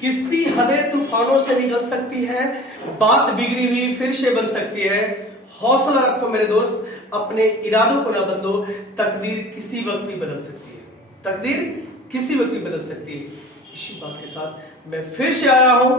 किश्ती हदें तूफानों से निकल सकती है, बात बिगड़ी हुई फिर से बन सकती है। हौसला रखो मेरे दोस्त, अपने इरादों को ना बदलो, तकदीर किसी वक्त भी बदल सकती है, तकदीर किसी वक्त भी बदल सकती है। इसी बात के साथ मैं फिर से आया हूं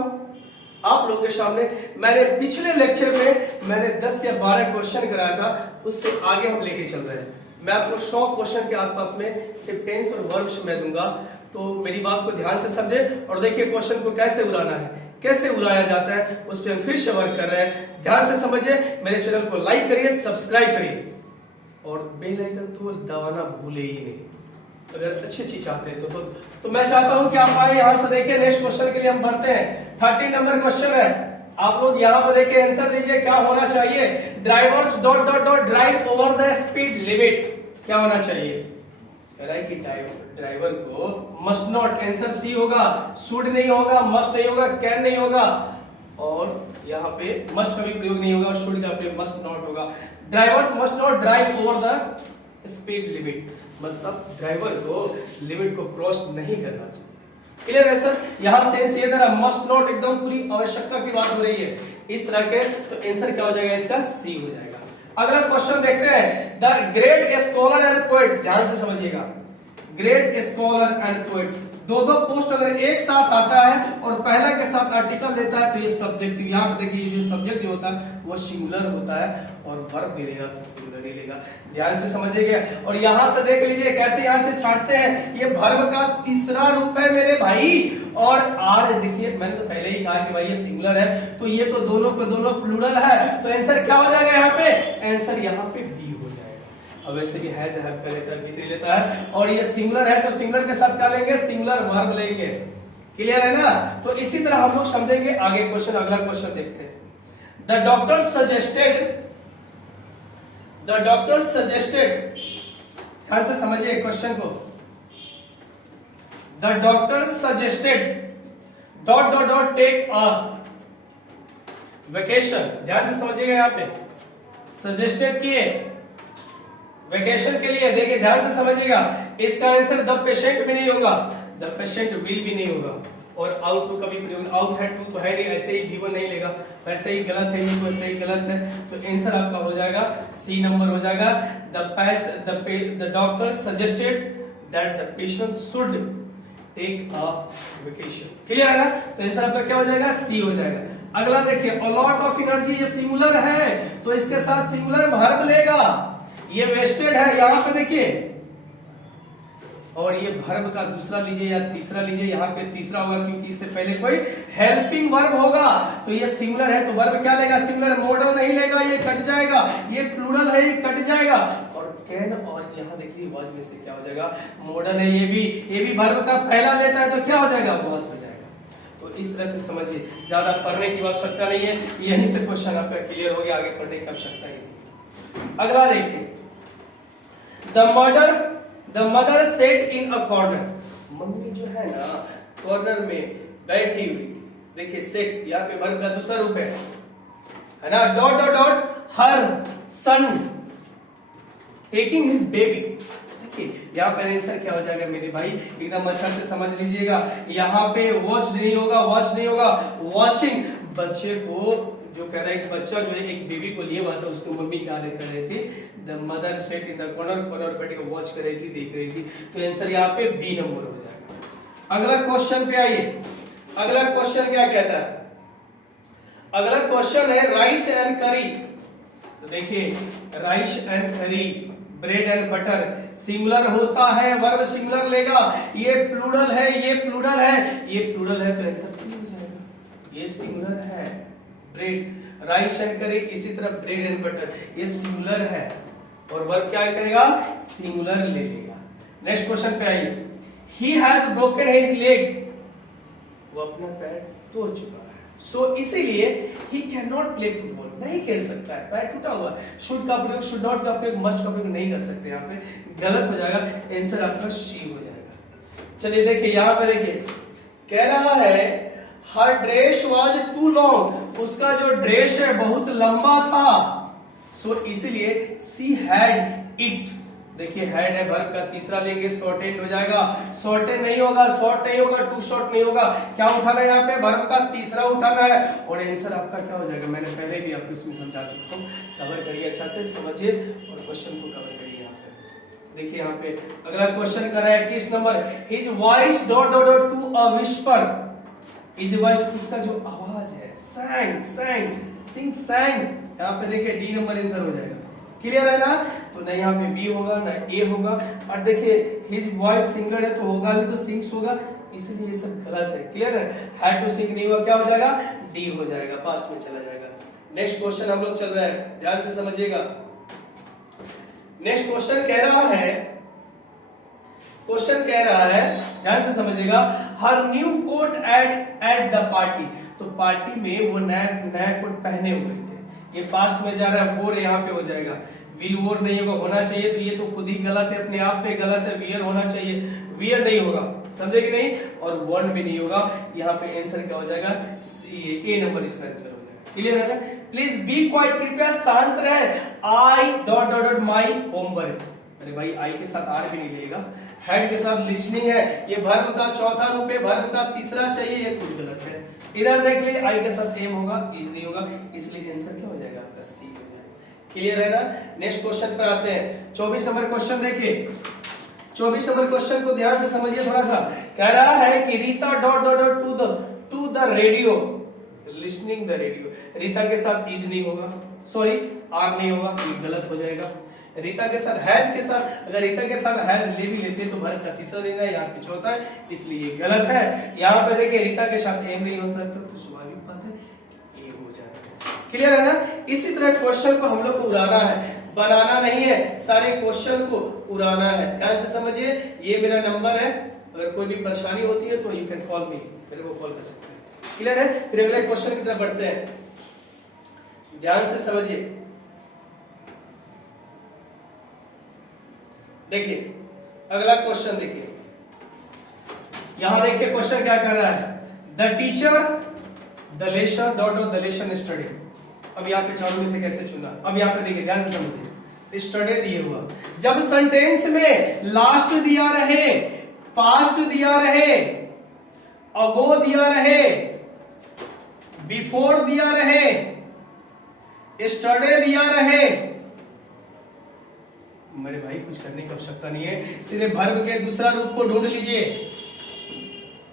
आप लोगों के सामने। मैंने पिछले लेक्चर में मैंने 10 या 12 क्वेश्चन कराया था, उससे आगे हम लेके चल रहे हैं। मैं आपको 100 क्वेश्चन के आसपास में सिर्फ टेंस और वर्ब्स में दूंगा, तो मेरी बात को ध्यान से समझे और देखिए क्वेश्चन को कैसे उड़ाना है, कैसे उड़ाया जाता है, उस पर हम फिर से वर्क कर रहे हैं। ध्यान से समझिए, मेरे चैनल को लाइक करिए, सब्सक्राइब करिए और बेल आइकन तो दबाना भूले ही नहीं अगर अच्छी चीज चाहते हैं तो मैं चाहता हूं कि आप आए यहां से देखिए। नेक्स्ट क्वेश्चन के लिए हम बढ़ते हैं। 13 नंबर क्वेश्चन है, आप लोग यहाँ पर देखिए, आंसर दीजिए क्या होना चाहिए। Drivers dot dot dot drive over the speed limit, क्या होना चाहिए? कह रहा है कि ड्राइवर को मस्ट नॉट, आंसर सी होगा, शुड नहीं होगा, मस्ट नहीं होगा, कैन नहीं होगा, और यहाँ पे मस्ट का भी प्रयोग नहीं होगा और शुड का प्रयोग मस्ट नॉट होगा। Drivers must not drive over the speed limit, मतलब ड्राइवर को लिमिट को क्रॉस नहीं करना चाहिए। क्लियर है सर? यहाँ सेंस ये तरह मस्ट नॉट एकदम पूरी आवश्यकता की बात हो रही है इस तरह के, तो आंसर क्या हो जाएगा इसका? सी हो जाएगा। अगला क्वेश्चन देखते हैं, the great scholar and poet, ध्यान से समझिएगा, ग्रेट स्कॉलर एंड पोएट, दो पोस्ट अगर एक साथ आता है और पहला के साथ आर्टिकल देता है तो ये सब्जेक्ट, यहाँ पे देखिए ये जो सब्जेक्ट जो होता है वो सिंगुलर होता है और वर्ब मिलेगा तो सिंगुलर ही लेगा। ध्यान से समझिएगा। और यहाँ से देख लीजिए कैसे यहाँ से छांटते हैं, ये वर्ब का तीसरा रूप है मेरे भाई, और आर देखिए मैंने तो पहले ही कहा कि भाई ये सिंगुलर है, तो ये तो दोनों को दोनों प्लूरल है, तो आंसर क्या हो जाएगा यहाँ पे? आंसर यहाँ पे बी हो जाएगा। अब वैसे भी हैज हैव का लेता है, भीतरी लेता है, और ये सिंगुलर है तो सिंगुलर के साथ क्या लेंगे? सिंगुलर वर्ब लेंगे। क्लियर है ना? तो इसी तरह हम लोग समझेंगे आगे क्वेश्चन। अगला क्वेश्चन देखते हैं, द डॉक्टर सजेस्टेड, ध्यान से समझिए क्वेश्चन को, the doctor suggested dot dot dot take a vacation, ध्यान से समझिएगा, यहाँ पे सजेस्टेड किए वेकेशन के लिए, देखिए ध्यान से समझिएगा, इसका आंसर द पेशेंट भी नहीं होगा, द पेशेंट विल भी नहीं होगा, और आउट टू कभी प्रयोग, आउट है टू तो है नहीं, ऐसे ही भी नहीं लेगा, वैसे ही गलत है, नहीं वैसे ही गलत है, तो आंसर आपका हो जाएगा सी नंबर हो जाएगा। The doctor suggested that the patient should take a vacation. Clear है ना? तो आंसर आपका क्या हो जाएगा? सी हो जाएगा। अगला देखिए, अ लॉट ऑफ एनर्जी, ये सिंगुलर है तो इसके साथ सिंगुलर वर्ब लेगा, ये वेस्टेड है यहाँ पे देखिए, और ये वर्ब का दूसरा लीजिए या तीसरा लीजिए, यहाँ पे तीसरा होगा क्योंकि इससे पहले कोई हेल्पिंग वर्ब होगा, तो ये सिंगुलर है तो वर्ब क्या लेगा? सिंगुलर। मॉडल नहीं लेगा, ये कट जाएगा, ये प्लूरल है, ये कट जाएगा, और कैन, और यहाँ देखिए वाज में से क्या हो जाएगा? मॉडल है, ये भी वर्ब का पहला लेता है तो क्या हो जाएगा? वाज हो जाएगा। तो इस तरह से समझिए, ज्यादा पढ़ने की आवश्यकता नहीं है, यहीं से क्वेश्चन आपका क्लियर हो गया, आगे पढ़ने की आवश्यकता ही नहीं। अगला देखिए, the mother said in a corner, mummy जो है ना कॉर्नर में बैठी हुई, देखिए सेट यहाँ पे वर्ब का दूसरा रूप है ना, डॉट डॉट डॉट हर सन टेकिंग हिज बेबी। देखिए यहाँ पे आंसर क्या हो जाएगा मेरे भाई? एकदम अच्छा से समझ लीजिएगा, यहाँ पे वॉच नहीं होगा, वॉचिंग, बच्चे को जो कह रहा है कि बच्चा जो है एक बेबी को लिए हुआ था, उसको मम्मी क्या कर रही थी? The mother said in the corner, बेटे को वॉच कर रही थी, देख रही थी, तो आंसर यहाँ पे बी नंबर हो जाएगा। अगला क्वेश्चन पे आइए, अगला क्वेश्चन क्या कहता है? अगला क्वेश्चन है राइस एंड करी, तो देखिए राइस एंड करी, ब्रेड एंड बटर, सिंगुलर होता है, वर्ब सिंगुलर लेगा, ये प्लूरल है, ये प्लूरल है, ये प्लूरल है, तो आंसर सी हो जाएगा। ये सिंगुलर है ब्रेड, राइस एंड करी, इसी तरह ब्रेड एंड बटर, ये सिंगुलर है और वर्ब क्या करेगा? सिंगुलर ले लेगा। नेक्स्ट क्वेश्चन पे आइए, he has broken his leg, वो अपना पैर तोड़ चुका है, सो इसीलिए he can not play football, नहीं खेल सकता है, पैर टूटा हुआ। शुड का प्रयोग, शुड नॉट का प्रयोग, मस्ट का प्रयोग नहीं कर सकते, यहाँ पे गलत हो जाएगा, आंसर आपका सी हो जाएगा। चलिए देखिए यहाँ पे देखिए, कह रहा है हर ड्रेस वॉज टू लॉन्ग, उसका जो ड्रेस है बहुत लंबा था, सो इसीलिए सी हैड इट, देखिए हेड है, वर्ब का तीसरा लेंगे, शॉर्ट एंड हो जाएगा। शॉर्ट एंड नहीं होगा, शॉर्ट नहीं होगा, टू शॉर्ट नहीं होगा, क्या उठाना है यहाँ पे, वर्ब का तीसरा उठाना है और आंसर आपका क्या हो जाएगा। मैंने पहले भी आपको इसमें समझा चुका हूँ, कवर करिए अच्छा से, समझिए और क्वेश्चन को कवर करिए। यहाँ पे देखिए, यहाँ पे अगला क्वेश्चन कर रहा है 21 number, his voice dot dot dot to a whisper. His voice, उसका जो आवाज है, सैंग सैंग सिंग सैंग, यहाँ पे देखिए डी नंबर आंसर हो जाएगा। क्लियर है ना, तो ना यहाँ पे बी होगा ना ए होगा। और देखिए हिज वॉइस सिंगलर है तो होगा भी तो सिंग्स होगा, इसलिए ये सब गलत है। क्लियर है, हैड टू सिंग नहीं हुआ, क्या हो जाएगा, डी हो जाएगा, पास्ट में चला जाएगा। नेक्स्ट क्वेश्चन हम लोग चल रहा है, ध्यान से समझिएगा। नेक्स्ट क्वेश्चन कह रहा है, ध्यान से समझिएगा, her new coat at the party. तो पार्टी में वो नया कोट पहने हुए थे, ये पास्ट में जा रहा है, वोर यहाँ पे हो जाएगा। विल वोर नहीं होगा, होना चाहिए, तो ये तो खुद ही गलत है, अपने आप में गलत है। वियर होना चाहिए, वियर नहीं होगा, समझे कि नहीं, और वर्न भी नहीं होगा। यहाँ पे आंसर क्या हो जाएगा, ए नंबर इसका आंसर हो जाएगा। क्लियर है ना, प्लीज बी क्वाइट, कृपया शांत रहे। I dot dot dot my homework, अरे भाई आई के साथ आर भी नहीं लेगा, हेड के साथ लिसनिंग है, ये वर्ब का चौथा रूप है, वर्ब का तीसरा चाहिए, ये कुछ गलत है। इधर देख लीजिए, आई के साथ एम होगा, इज नहीं होगा, इसलिए आंसर क्या हो जाएगा आपका, सी हो जाएगा। क्लियर है ना, नेक्स्ट क्वेश्चन पर आते हैं। 24 नंबर क्वेश्चन देखिए, 24 नंबर क्वेश्चन को ध्यान से समझिए थोड़ा सा। कह रहा है कि Rita dot dot dot to the radio, listening the radio. Rita के साथ इज नहीं होगा, सॉरी आर नहीं होगा, ये गलत हो जाएगा। रीता के साथ हैज के साथ, अगर रीता के साथ हैज ले भी लेते तो वर्ब का तीसरा लेना है, यहाँ पे चौथा है, इसलिए गलत है। यहाँ पे देखिए रीता के साथ एम नहीं हो सकता, तो स्वाभाविक बात है ये हो जाएगा। क्लियर है ना, इसी तरह क्वेश्चन को हम लोग को उड़ाना है, बनाना नहीं है, सारे क्वेश्चन को उड़ाना है। ध्यान से समझिए, ये मेरा नंबर है, अगर कोई भी परेशानी होती है तो यू कैन कॉल मी, मेरे को कॉल कर सकते हैं। क्लियर है, फिर अगले क्वेश्चन की तरफ बढ़ते हैं, ध्यान से समझिए। देखिए अगला क्वेश्चन देखिए, यहां देखिए क्वेश्चन क्या कर रहा है, the teacher the lesson dot dot the lesson study. अब यहाँ पे चारों में से कैसे चुना, अब यहाँ पे देखिए ध्यान से समझिए, स्टडी दिए हुआ, जब सेंटेंस में लास्ट दिया रहे, पास्ट दिया रहे, अगो दिया रहे, बिफोर दिया रहे, स्टडी दिया रहे, मेरे भाई कुछ करने की आवश्यकता नहीं है, सीधे वर्ब के दूसरा रूप को ढूंढ लीजिए।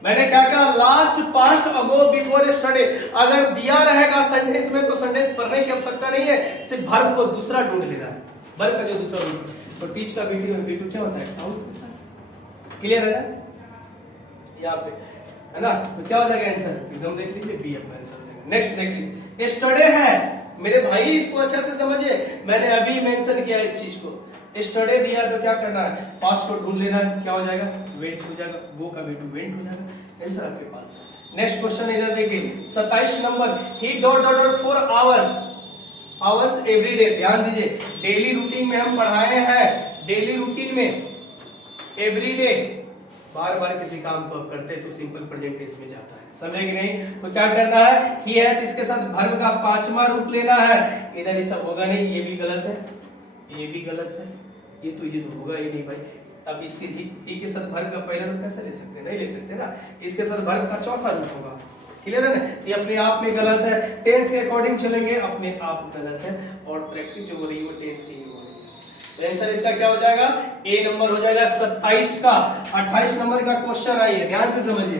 मैंने क्या कहा, लास्ट, पास्ट, अगो, बिफोर, स्टडी। अगर दिया रहेगा सेंटेंस में तो सेंटेंस पढ़ने की आवश्यकता नहीं है, सिर्फ वर्ब को दूसरा ढूंढ लेना है, वर्ब का जो दूसरा रूप। तो टीच का B2 क्या होता है, काउंट। क्लियर है ना, यहाँ पे है ना, तो क्या हो जाएगा आंसर, एकदम देख लीजिए, बी अपना आंसर हो जाएगा। नेक्स्ट देख लीजिए, स्टडी है, मेरे भाई इसको अच्छा से समझिए, मैंने अभी मेंशन किया इस चीज को। स्टडी दिया तो क्या करना है, पास्ट को ढूंढ लेना है, क्या हो जाएगा, वेट हो जाएगा, गो का B2 वेंट हो जाएगा, आंसर आपके पास है। नेक्स्ट क्वेश्चन इधर देखिए, 27 number, he dot dot dot for hours every day. ध्यान दीजिए, डेली रूटीन में हम पढ़ाए हैं, डेली रूटीन में एवरी डे, बार बार किसी काम को आप करते हैं तो सिंपल प्रेजेंट टेंस में जाता है, समझे कि नहीं। तो क्या करना है, ही है तो इसके साथ वर्ब का पांचवा रूप लेना है, इधर ये सब होगा नहीं, ये भी गलत है, ये भी गलत है, ये तो होगा ही नहीं भाई। अब इसके ही के साथ वर्ब का पहला रूप कैसे ले सकते हैं, नहीं ले सकते ना, इसके साथ वर्ब का चौथा रूप होगा। क्लियर है ना, ये अपने आप में गलत है, टेंस के अकॉर्डिंग चलेंगे, अपने आप गलत है, और प्रैक्टिस जो हो रही है वो टेंस की ही हो रही है। आंसर इसका क्या हो जाएगा, ए नंबर हो जाएगा 27 का। 28 नंबर का क्वेश्चन आइए, ध्यान से समझिए,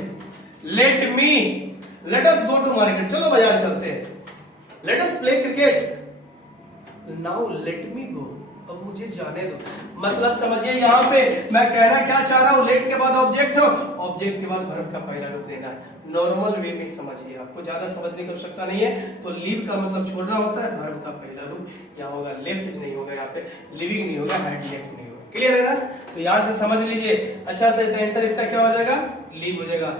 let us go to market, चलो बाजार चलते हैं, let us play cricket, now let me go, अब मुझे जाने दो। मतलब समझिए यहाँ पे मैं कहना क्या चाह रहा हूँ, लेट के बाद ऑब्जेक्ट हो, ऑब्जेक्ट के बाद वर्ब का पहला रूप देना है, नॉर्मल वे में समझिए, आपको ज्यादा समझने की आवश्यकता नहीं है। तो लीव का मतलब छोड़ना होता है, वर्ब का पहला रूप यहाँ होगा, लेफ्ट नहीं होगा, यहाँ पे लिविंग नहीं होगा, हैड लेफ्ट नहीं होगा। क्लियर है ना, तो यहाँ से समझ लीजिए अच्छा से, तो आंसर इसका क्या हो जाएगा, लीव हो जाएगा,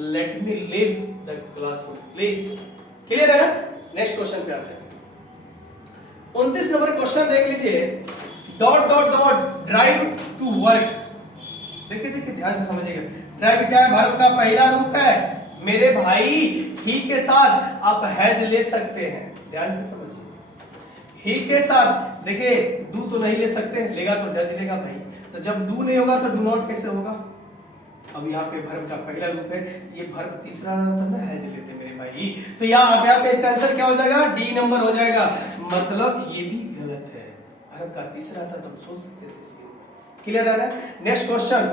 let me leave the classroom please. Clear है ना, नेक्स्ट क्वेश्चन पे आते हैं। 29 नंबर क्वेश्चन देख लीजिए, dot dot dot drive to work. देखिए देखिए ध्यान से समझिएगा, ड्राइव क्या है, वर्ब का पहला रूप है मेरे भाई, ही के साथ आप हैज ले सकते हैं, ध्यान से समझिए, ही के साथ देखिए डू तो नहीं ले सकते, लेगा तो डज लेगा भाई। तो जब डू नहीं होगा तो डू नॉट कैसे होगा? अब यहाँ पे वर्ब का पहला रूप है, ये वर्ब तीसरा था ना, हैज लेते मेरे भाई। तो यहाँ पे इसका आंसर क्या हो जाएगा? डी नंबर हो जाएगा। मतलब ये भी गलत है, वर्ब का तीसरा था तो सोच सकते थे इसके। क्लियर है ना? नेक्स्ट क्वेश्चन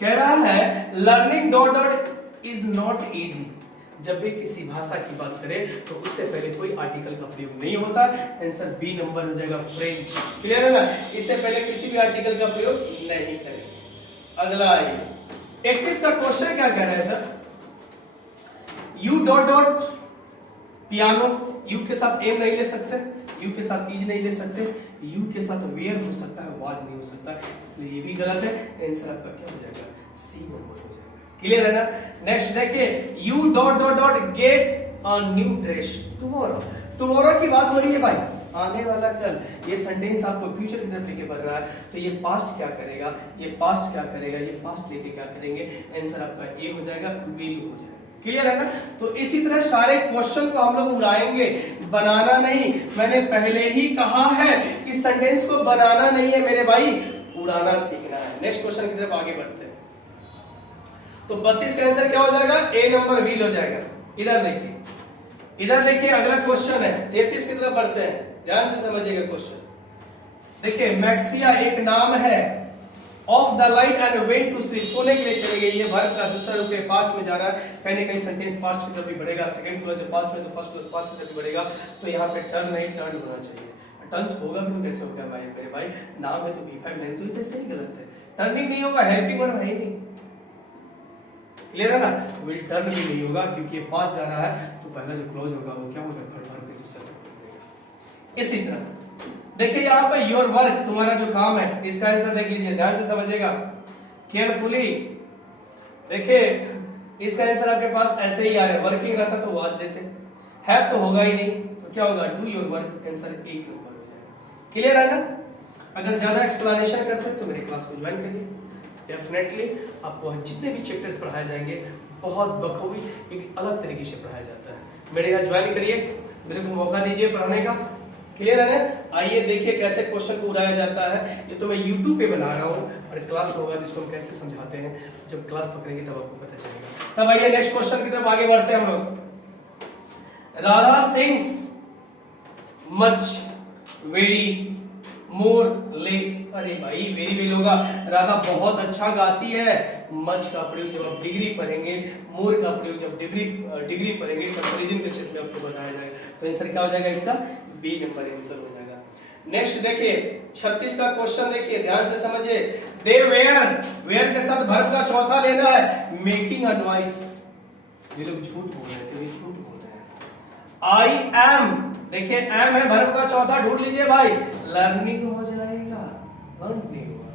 कह रहा है learning dot dot is not easy. जब भी किसी भाषा की बात करें तो उससे पहले कोई आर्टिकल का प्रयोग नहीं होता। आंसर बी नंबर हो जाएगा, फ्रेंच। क्लियर है ना? इससे पहले किसी भी आर्टिकल का प्रयोग नहीं करें। अगला आइए 31 का क्वेश्चन क्या कह रहा है sir? U dot dot piano, you के साथ एम नहीं ले सकते, यू के साथ इज नहीं ले सकते, यू के साथ वेयर हो सकता है, वाज नहीं हो सकता, इसलिए ये भी गलत है। आंसर आपका क्या हो जाएगा? सी नंबर हो जाएगा। क्लियर है ना? नेक्स्ट देखिए U dot dot dot get a new dress tomorrow. Tomorrow की बात हो रही है भाई, आने वाला कल। ये सेंटेंस आपको फ्यूचर की तरफ लेके बढ़ रहा है, तो ये पास्ट क्या करेगा, ये पास्ट क्या करेगा, ये पास्ट लेके क्या करेंगे? आंसर आपका ए हो जाएगा, विल हो जाएगा। क्लियर है ना? तो इसी तरह सारे क्वेश्चन को हम लोग उड़ाएंगे, बनाना नहीं। मैंने पहले ही कहा है कि सेंटेंस को बनाना नहीं है मेरे भाई, उड़ाना सीखना है। नेक्स्ट क्वेश्चन की तरफ आगे बढ़ते हैं। तो 32 का आंसर क्या हो जाएगा? ए नंबर व्हील हो जाएगा। इधर देखिए, इधर देखिए अगला क्वेश्चन है। 33 की तरफ बढ़ते हैं, ध्यान से समझिएगा क्वेश्चन। देखिए मैक्सिया एक नाम है, off the light and went to sleep, सोने के लिए चले गए। ये वर्ब का दूसरा रूप है, पास्ट में जा रहा है। कहीं ना कहीं सेंटेंस पास्ट की तरफ भी बढ़ेगा, सेकंड क्लॉज जब पास्ट में तो फर्स्ट क्लॉज पास्ट की तरफ भी बढ़ेगा। तो यहाँ पे टर्न नहीं टर्न होना चाहिए। टर्न्स होगा भी तो कैसे होगा भाई मेरे भाई? नाम है तो V5 नहीं, तो ये सही गलत है। टर्निंग नहीं होगा, हेल्पिंग वर्ब है ही नहीं। क्लियर है ना? विल टर्न भी नहीं होगा क्योंकि ये पास जा रहा है, तो पहला जो क्लोज होगा वो क्या होगा? वर्ब के दूसरा। इसी तरह देखिए यहाँ पे योर वर्क, तुम्हारा जो काम है, इसका आंसर देख लीजिए, ध्यान से समझिएगा केयरफुली। देखिए इसका आंसर आपके पास ऐसे ही आ रहा है, वर्किंग रहता तो वाज देते, हैव तो होगा ही नहीं, तो क्या होगा? Do your work. आंसर एक नंबर हो जाएगा। क्लियर है ना? अगर ज्यादा एक्सप्लेनेशन करते हैं तो मेरे क्लास को ज्वाइन करिए। डेफिनेटली आपको जितने भी चैप्टर पढ़ाए जाएंगे बहुत बखूबी एक अलग तरीके से पढ़ाया जाता है। मेरे यहाँ ज्वाइन करिए, मेरे को मौका दीजिए पढ़ाने का। क्लियर है? आइए देखिए कैसे क्वेश्चन को उड़ाया जाता है। ये तो मैं YouTube पे बना रहा हूँ और क्लास होगा जिसको हम कैसे समझाते हैं, जब क्लास पकड़ेंगे तब आपको पता चलेगा। तब आइए नेक्स्ट क्वेश्चन की तरफ आगे बढ़ते हैं हम लोग। राधा सिंग्स मच, वेरी, मोर, लेस। अरे भाई वेरी वेल होगा। राधा बहुत अच्छा गाती है। मच का प्रयोग जब आप डिग्री पढ़ेंगे, मोर का प्रयोग जब डिग्री पढ़ेंगे, कंपैरिजन के क्षेत्र में आपको बताया जाएगा। तो आंसर क्या हो जाएगा इसका? बी नंबर आंसर हो जाएगा। नेक्स्ट देखिए 36 का क्वेश्चन देखिए, ध्यान से समझिए। दे वेयर, वेयर के साथ वर्ब का चौथा लेना है, मेकिंग अ नॉइस। ये लोग झूठ बोल रहे थे, ये झूठ बोल रहे हैं। आई एम, देखिए एम है वर्ब का चौथा, ढूंढ लीजिए भाई। लर्निंग हो जाएगा, लर्न नहीं होगा,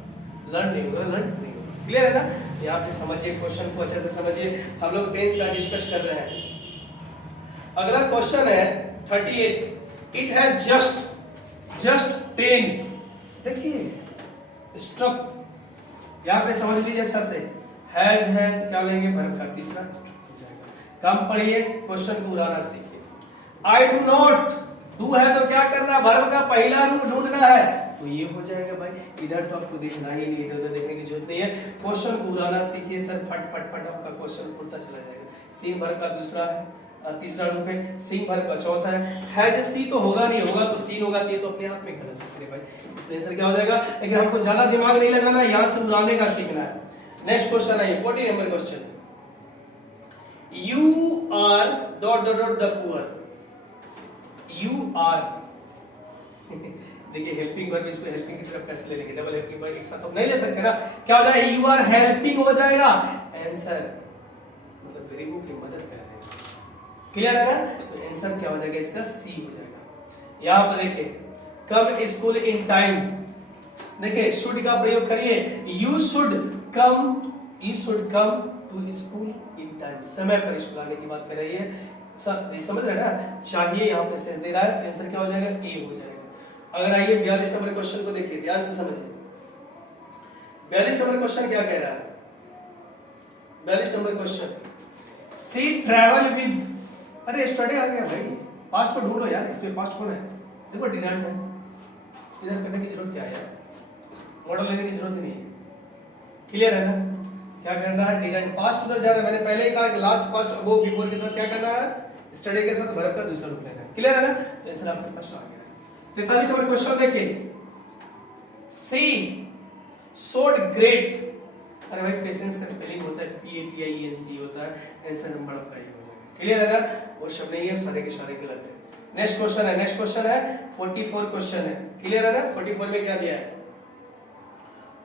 लर्न नहीं होगा, लर्न नहीं होगा। क्लियर है ना? यहाँ पे समझिए क्वेश्चन को अच्छे से समझिए, हम लोग टेंस का डिस्कस कर रहे हैं। अगला क्वेश्चन है 38। It has just 10। देखिए स्ट्रक, यहाँ पे समझ लीजिए अच्छा से। हैज है क्या लेंगे? वर्ब का तीसरा हो जाएगा। कम पढ़िए, क्वेश्चन को उड़ाना सीखिए। आई डू नॉट, डू है तो क्या करना? वर्ब का पहला रूप ढूंढना है, तो ये हो जाएगा भाई। इधर तो आपको देखना ही नहीं, इधर देखने की जरूरत नहीं है। क्वेश्चन को उड़ाना सीखिए सर, फट फट फट आपका क्वेश्चन उड़ता चला जाएगा। सिंह वर्ब का दूसरा है, तीसरा रूप है। सिंह वर्ब का चौथा है। सी तो होगा नहीं, होगा तो सीन होगा, ये तो अपने आप में गलत है भाई। इसलिए आंसर क्या हो जाएगा? लेकिन हमको ज्यादा दिमाग नहीं लगाना, यहां से उड़ाने का सीखना है। नेक्स्ट क्वेश्चन है 40 number question. You are dot dot dot the poor. You are देखिए हेल्पिंग वर्ब, इसको हेल्पिंग की तरफ कैसे ले लेंगे? डबल हेल्पिंग वर्ब एक साथ तो नहीं ले सकते ना। क्या हो जाएगा? यू आर हेल्पिंग हो जाएगा। आंसर मतलब गरीबों की मदद कर रहे हैं। क्लियर है ना? तो आंसर क्या हो जाएगा इसका? सी हो जाएगा। यहां पर देखिए कम स्कूल इन टाइम, देखिए शुड का प्रयोग करिए। You should come to school in time, समय पर स्कूल आने की बात कर रही है। समझ रहे ना? चाहिए यहाँ पे सेंस दे रहा है, तो आंसर क्या हो जाएगा? ए हो जाएगा। अगर आइए 42 नंबर क्वेश्चन को देखिए, ध्यान से समझिए। 42 नंबर क्वेश्चन क्या कह रहा है? 42 number question, she travel with, अरे स्टडी आ गया भाई, पास्ट को ढूंढो यार, इसमें पास्ट कौन है? देखो डिनाट है, इधर करने की जरूरत क्या है यार, मॉडल लेने की जरूरत नहीं है। क्लियर है ना? क्या करना है, डिजाइन पास्ट उधर जा रहा है, मैंने पहले ही कहा कि लास्ट पास्ट अबो बिफोर के साथ क्या करना है, स्टडी के साथ वर्ब का दूसरा रूप लेना है। क्लियर है ना? तो ऐसा आपके पास आ गया। 43 नंबर क्वेश्चन देखिए, सी सोड ग्रेट, अरे भाई पेशेंस का स्पेलिंग होता है PATIENC होता है, आंसर नंबर आपका ये हो जाएगा। क्लियर है ना? वो शब्द नहीं है, सारे के सारे गलत है। नेक्स्ट क्वेश्चन है, नेक्स्ट क्वेश्चन है 44 क्वेश्चन है। क्लियर है ना? 44 में क्या दिया है,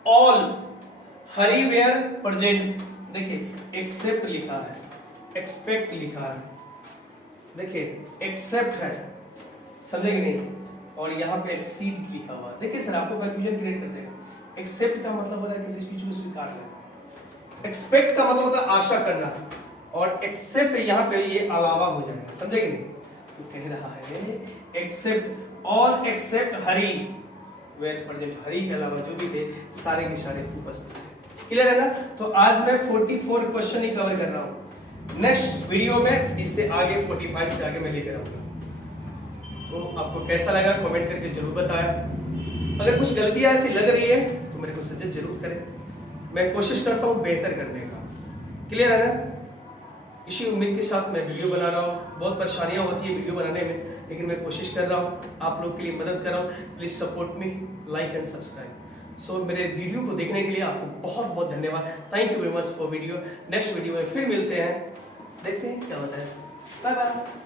ऑल हरी वेयर प्रेजेंट, देखिए एक्सेप्ट लिखा है, एक्सपेक्ट लिखा है, देखिए एक्सेप्ट है, समझेंगे नहीं, और यहाँ पे एक्सीड लिखा हुआ है। देखिए सर आपको कंफ्यूजन क्रिएट कर देगा। एक्सेप्ट का मतलब होता है किसी चीज को स्वीकार करना, एक्सपेक्ट का मतलब होता है आशा करना, और एक्सेप्ट यहाँ पे ये अलावा हो जाएगा, समझेंगे नहीं। तो कह रहा है except all except Hari were present, Hari के अलावा जो भी थे सारे के सारे उपस्थित थे। क्लियर है ना? तो आज मैं 44 क्वेश्चन ही कवर कर रहा हूं, नेक्स्ट वीडियो में इससे आगे 45 से आगे मैं लेकर आऊंगा। तो आपको कैसा लगा कमेंट करके जरूर बताया। अगर कुछ गलतियां ऐसी लग रही है तो मेरे को सजेस्ट जरूर करें, मैं कोशिश करता हूं बेहतर करने का। क्लियर है ना? इसी उम्मीद के साथ मैं वीडियो बना रहा हूँ। बहुत परेशानियां होती है वीडियो बनाने में, लेकिन मैं कोशिश कर रहा हूँ आप लोग के लिए मदद कर रहा हूँ। Please support me, like and subscribe. So मेरे वीडियो को देखने के लिए आपको बहुत बहुत धन्यवाद। Thank you very much for video. Next video में फिर मिलते हैं, देखते हैं क्या होता है। Bye bye.